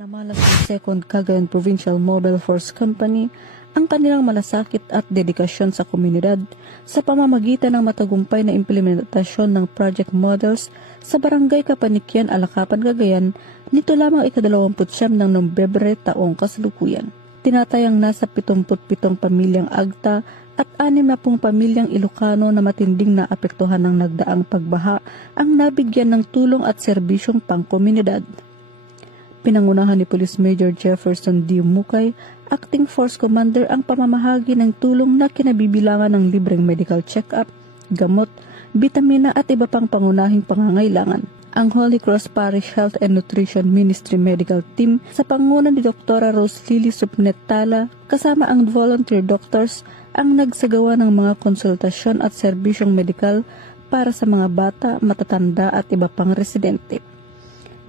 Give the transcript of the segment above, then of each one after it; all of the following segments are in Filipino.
Pinamalas ng 2nd Cagayan Provincial Mobile Force Company ang kanilang malasakit at dedikasyon sa komunidad sa pamamagitan ng matagumpay na implementasyon ng project models sa Barangay Kapanikyan, Alakapan, Cagayan nito lamang ika-29 ng Nobyembre taong kasalukuyan. Tinatayang nasa 77 pamilyang Agta at 60 pamilyang Ilocano na matinding naapektuhan ng nagdaang pagbaha ang nabigyan ng tulong at serbisyong pangkomunidad. Pinangunahan ni Police Major Jefferson D. Mukay, Acting Force Commander, ang pamamahagi ng tulong na kinabibilangan ng libreng medical check-up, gamot, bitamina at iba pang pangunahing pangangailangan. Ang Holy Cross Parish Health and Nutrition Ministry Medical Team sa panguna ni Dr. Rose Lily Subnet-Tala kasama ang volunteer doctors ang nagsagawa ng mga konsultasyon at serbisyong medikal para sa mga bata, matatanda at iba pang residente.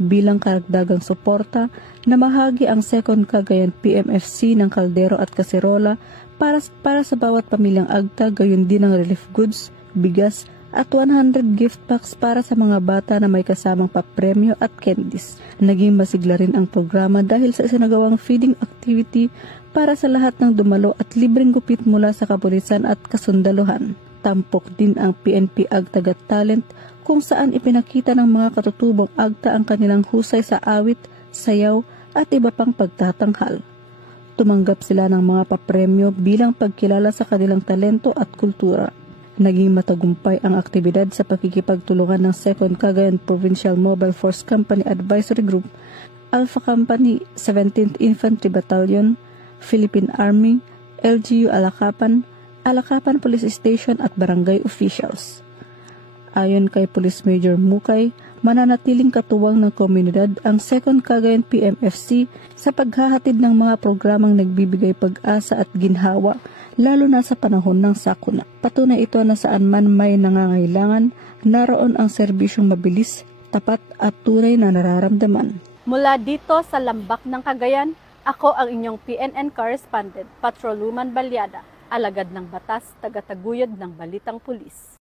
Bilang karagdagang suporta, namahagi ang 2nd Cagayan PMFC ng kaldero at kaserola para sa bawat pamilyang Agta, gayon din ng relief goods, bigas at 100 gift packs para sa mga bata na may kasamang papremyo at candies. Naging masigla rin ang programa dahil sa isinagawang feeding activity para sa lahat ng dumalo at libreng gupit mula sa kapulisan at kasundaluhan. Tampok din ang PNP Agta Got Talent kung saan ipinakita ng mga katutubong Agta ang kanilang husay sa awit, sayaw at iba pang pagtatanghal. Tumanggap sila ng mga papremyo bilang pagkilala sa kanilang talento at kultura. Naging matagumpay ang aktibidad sa pakikipagtulungan ng 2nd Cagayan Provincial Mobile Force Company Advisory Group, Alpha Company, 17th Infantry Battalion, Philippine Army, LGU Alakapan, Alakapan Police Station at barangay officials. Ayon kay Police Major Mukay, mananatiling katuwang ng komunidad ang 2nd Cagayan PMFC sa paghahatid ng mga programang nagbibigay pag-asa at ginhawa, lalo na sa panahon ng sakuna. Patunay ito na saan man may nangangailangan, naroon ang serbisyong mabilis, tapat at tunay na nararamdaman. Mula dito sa Lambak ng Cagayan, ako ang inyong PNN correspondent, Patroluman Balyada, alagad ng batas, tagataguyod ng Balitang Pulis.